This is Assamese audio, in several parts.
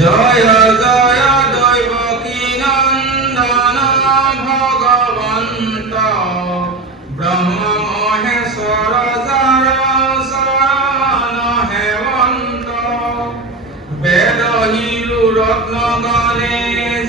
জয় জয় দৈবকী নন্দন ভগবন্ত ব্রহ্ম মহেশ্বর যার শরণ হেমন্ত বেদ হিরু রত্ন গণে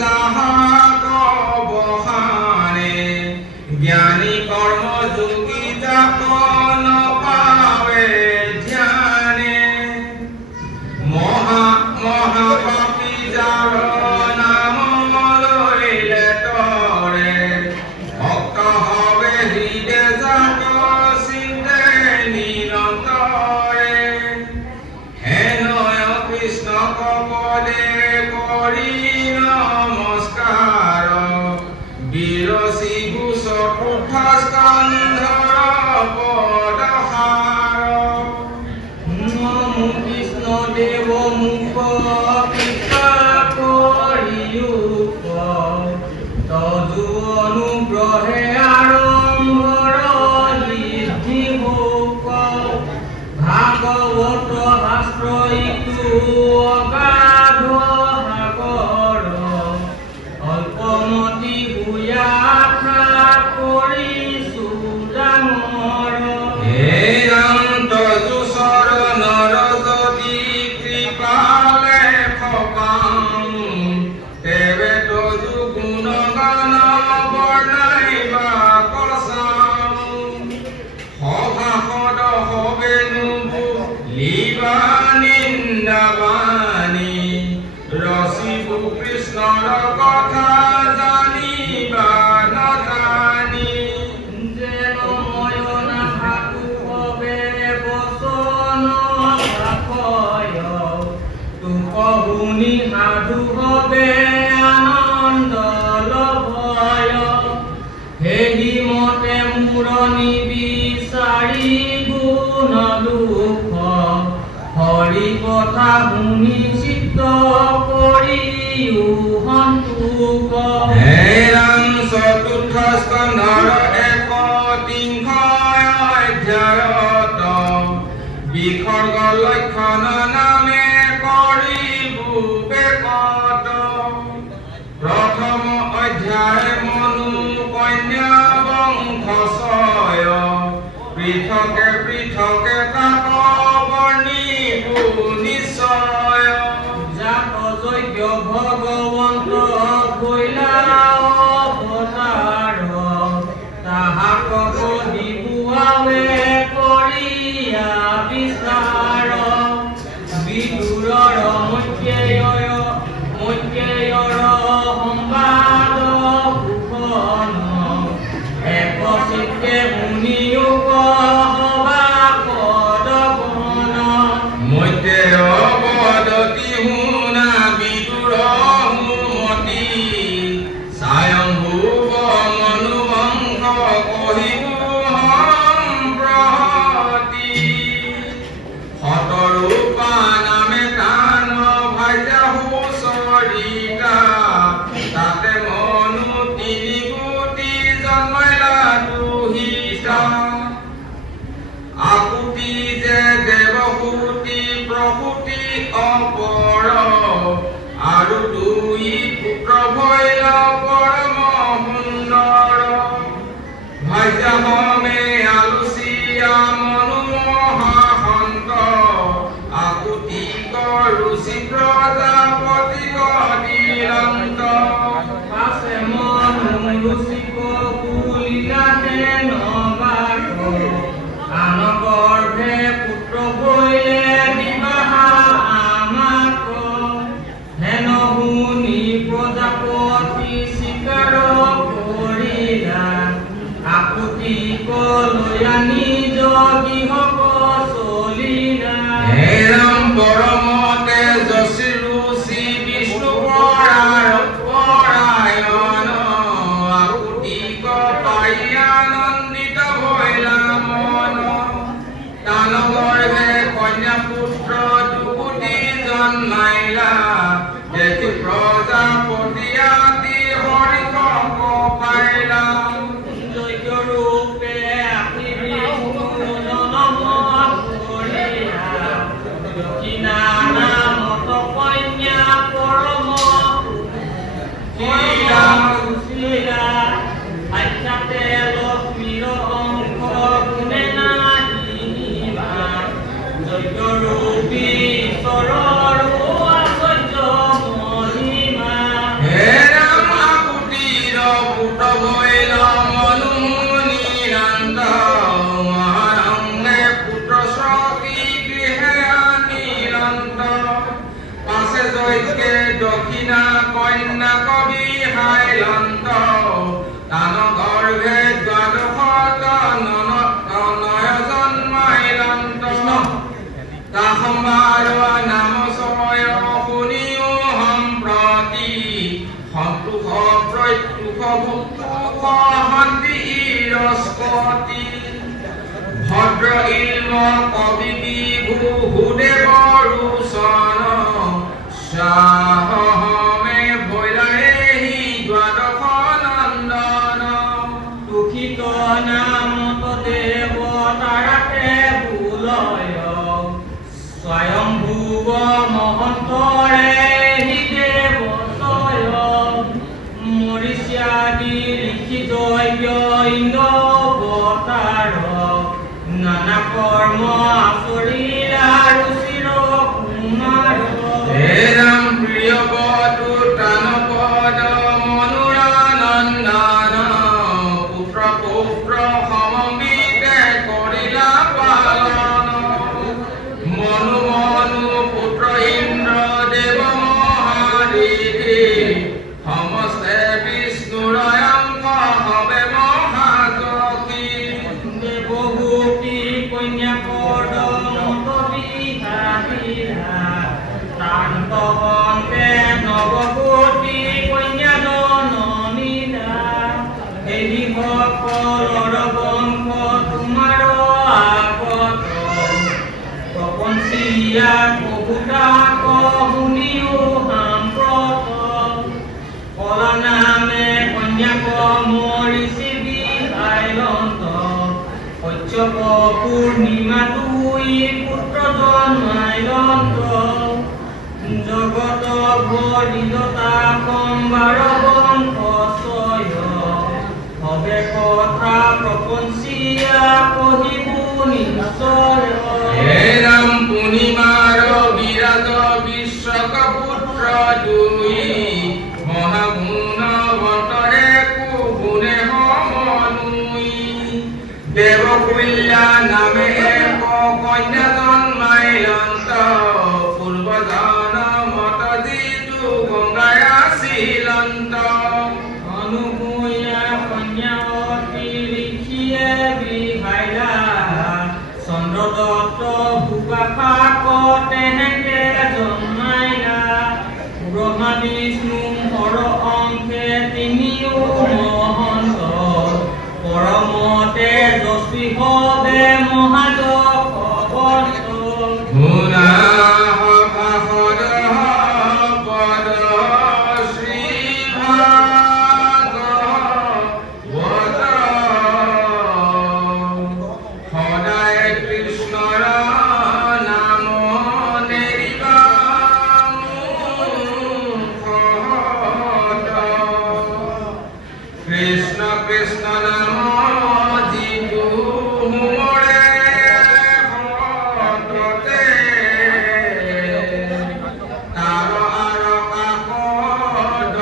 যাহা কবহানে জ্ঞানী কর্ম যোগী যাক পাবে ধ্যানে মহাপাপী যার নাম লইলে তরে ভক্ত হবে হৃদে যাক চিন্তে নিরন্তরে হেন কৃষ্ণ কপদে করি নমস্কার বিরসি ভূষ স্কন্ধর পদহার নমো কৃষ্ণ দেব মুখ কৃপা করিউপ তদু অনুগ্রহে আরম্ভর লিদ্ধি হোক ভাগবত শাস্ত্র ইতু অগাধ সাগৰ অল্পমতি ভূয়াশা কৰিছো ডাঙৰ হে অন্ত যুচৰ নৰ যদি কৃপালে খপাম তেবে তজু গুণগান বৰ্ণাইবা কচাম সভাসদ হবেনো লিবা নিন্দাবাণী ৰচিবু কৃষ্ণৰ কথা জানিবা নাজানি যেন ময়না ভাতু হবে বচন সাফয় তোক শুনি সাধু হবে আনন্দ লভয় হেৰি মতে মূৰ নিবিচাৰি গুণ দুখ হৰি কথা শুনি চিত্ত কৰিও সন্তোষ হে ৰাম চতুৰ্থ স্কন্ধৰ 103 অধ্যায়ত বিসৰ্গ লক্ষণ নামে কৰিবু বেকত প্ৰথম অধ্যায় মনু কন্যা বংশয় পৃথকে পৃথকে তাক বৰ্ণিবু নিশ্চয় জাত যজ্ঞ ভগৱন্ত কৈলা অৱতাৰ তাহাক দিবু আৱে কৰিয়া বিচাৰ বিদুৰৰ মত্যয়ৰ সংবাদ ভূষণ একচিত্তে মুনিও কহবা পদবন মধ্যে অৱদতি শুনা বিদুৰ মতি স্বয়ম্ভুৱ মনুবংশ কহিবু সম্প্ৰতি শতৰূপা নামে কান ভাইজাহু চৰিতা তাতে মনু 3 কোটি জন্মাইলা দুহিতা আকুতি যে দেৱহূতি প্ৰসূতি অপৰ আৰু 2 পুত্ৰ ভৈল পৰম সুন্দৰ ভাইজাহমে আলুচিয়া মনু মহাসন্ত আকুতি ৰুচি প্ৰজাপতি গদিৰন্ত পাছে মনু ৰুচি কুলিলাহে নবাক আন গৰ্ভে পুত্ৰ ভৈলে বিবাহা আমাক হেন শুনি প্ৰজাপতি স্বীকাৰ কৰিলা আকুতি লৈ আনি গৃহক চলিলা হে ৰাম পৰমতে যশী ৰুচি বিষ্ণু পৰায়ণ আকুতি পাই আনন্দিত হৈলা মন তান গৰ্ভে কন্যা পুত্ৰ 2 কোটি জন্মাইলা দেখি প্ৰজাপতি আদি হৰি পাইলা যজ্ঞ ৰূপে আহিবি নম কৰিলা দক্ষিণা নামত কন্যা আছে দৈত্যে দক্ষিণা কন্যা কবি হাইলন্ত তান গর্ভে দ্বাদশত নয় জন্মাইলন্ত তাহমার নাম সময় শুনিও সম্প্ৰতি সন্তোষ প্ৰত্যুষ ভুক্ত শান্তি ইৰস্পতি ভদ্ৰ ইল্ম কবি বিভু হুদেৱৰোচন সাহমে ভৈলাৰে হি দ্বাদশ নন্দন দুখিত নামত দেৱতাৰাতে ভুলয় স্বয়ংভুৱ মহন্তৰে হি দেৱতয় মৰিষ্যাদি লিখি দৈব্য ইন্দ্ৰৱতাৰ নানা কৰ্ম আচৰিলা ৰুচিৰ কুমাৰ হে ৰাম প্ৰিয় বধু প্ৰাণ পদ মনোৰানন্দন পুত্ৰ পৌত্ৰ সমন্বিতে কৰিলা পালন মনু পুত্ৰ ইন্দ্ৰ দেৱ মহাদিতি সমস্তে বিষ্ণুৰয়ঙ্ক হবে মহাতকী দেৱভূতি কন্যা পদমত বিহাৰীৰা তান্তহন্তে নৱভূতি কন্যা জননীৰা এই সকলৰ বংশ তোমাৰ আগত প্ৰপঞ্চীয়া বহুতাক শুনিও সাম্প্ৰত কলা নামে কন্যাক মৰিচি বিহাইলন্ত কশ্যপ পূৰ্ণিমা দুই পুত্ৰ জন্মাইলন্ত জগত ভৰিলতা সম্বাৰ বংশয় হবে কথা প্ৰপঞ্চীয়া কহিবো নিশ্চয় হে ৰাম পূৰ্ণিমাৰ বিৰাজ বিশ্বক পুত্ৰ দুই মহাগুণৱন্তৰে কুগুণে সমনুই দেৱকুল্যা নামে এক কন্যা জন্মাইলন্ত পূৰ্ব জনমত যিটো গংগাই আছিলন্ত অনুভূয়া কন্যাৱতী লিখিয়ে বিহাইলা চন্দ্ৰদত্ত ভূপাশাকতে হেঁতে জন্মাইলা ব্ৰহ্মা বিষ্ণু হৰ অংশে তিনিও মহন্ত পৰমতে যশী হবে মহাদশবন্ত গুণা পদ পদ শ্ৰী ভাগৱত সদায় কৃষ্ণৰ নাম নেৰিবা মুখত কৃষ্ণ কৃষ্ণ নাম যিটো মৰে সততে তাৰ আৰকাকৰ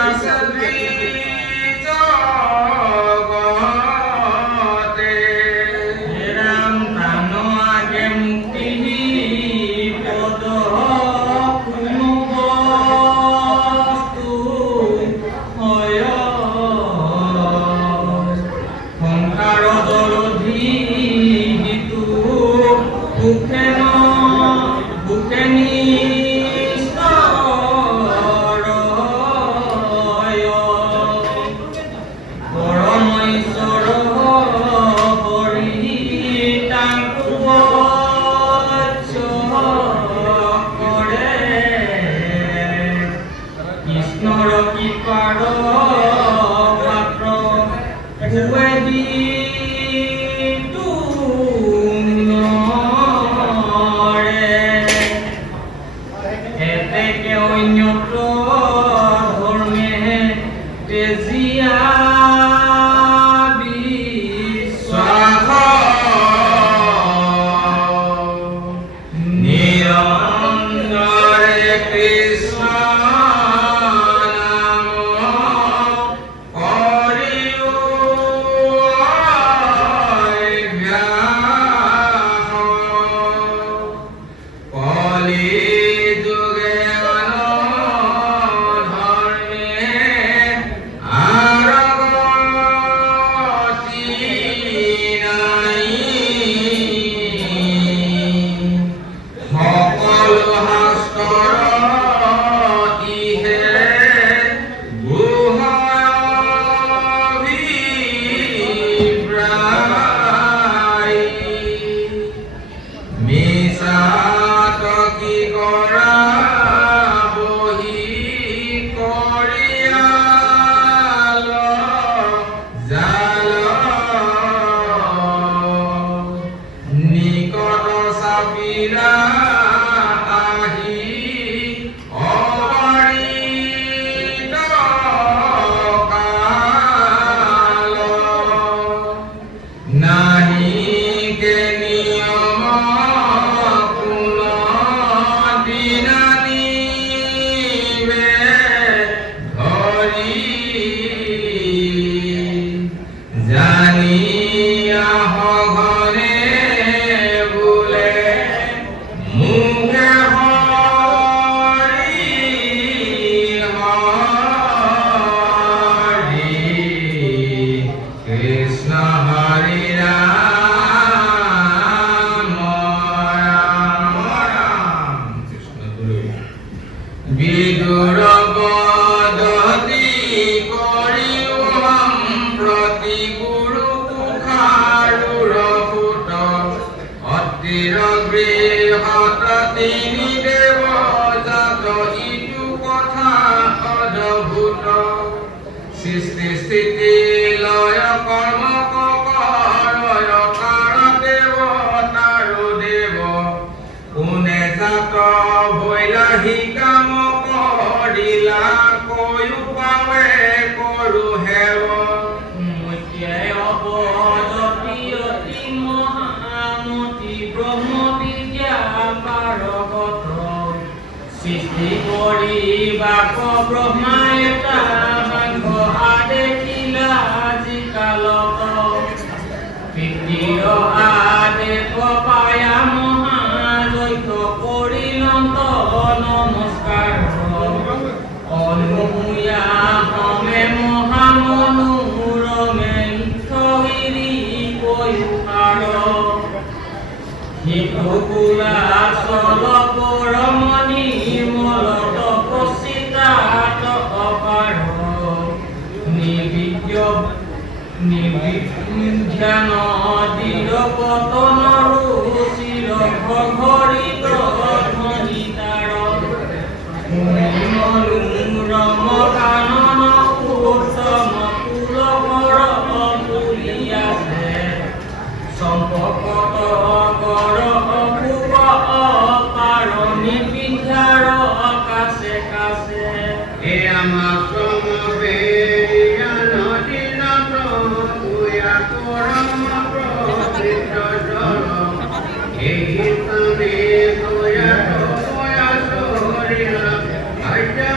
আছে জগতে ৰাম প্ৰাণ আগে মুক্তি পদ কোনো বস্তু হয় সংসাৰ জলধি হিতু সুখে সুখে পৰম ঈশ্বৰ হৰি তাଙ୍କୁ কৰে কৃষ্ণৰ কৃপাৰ পাত্ৰ হুৱে দিতো নৰে এতেকে অন্যত্ৰ ধৰ্মে তেজিয়া বিশ্বাস নিৰঞ্জনে কৃষ্ণ নাম কৰিও অভ্যাস কলি যুগ বিদুর বদতি করিও প্রতি গুরু কুখারুর ফুট অতির গৃহত তিনি দেব জাত ইটু কথা অদ্ভুত সৃষ্টি স্থিতি লয় কর্ম করয় কার দেব তারু দেব কোনে জাত ভৈলা হিকাম কৰিলা কয়ু পাৱে কৰু হেৱ মুখ্যায় অপদতি অতি মহামতি ব্ৰহ্ম বিদ্যা পাৰগত সৃষ্টি কৰি বাক ব্ৰহ্মাই এটা সাংঘ আদেখিলা আজিকালত তৃতীয় আদেশ পায়া মহাযজ্ঞ কৰিলন্ত নমস্কাৰ অনুয়া হমে মহামনুৰমে ইথগিৰি কৈসাৰ হিতুকুলা চল পৰমণি মল তপস্বিতাত অপাৰ নিৰ্বিধ্যান দৃঢ় পতনৰু চিৰ ঘৰিত ধ্বনিতাৰ মনোৰম কানন উত্তম কুলকৰ পুলিয়াছে সম্পকত কৰ অপূব অপাৰ নিৰ্বিদ্যাৰ কাছে কাছে হে আমাৰ সমবে নদী নত উয়া কৰম প্ৰকৃত জল এই স্থানে কয়া কয়া চৰিলা আজ্ঞা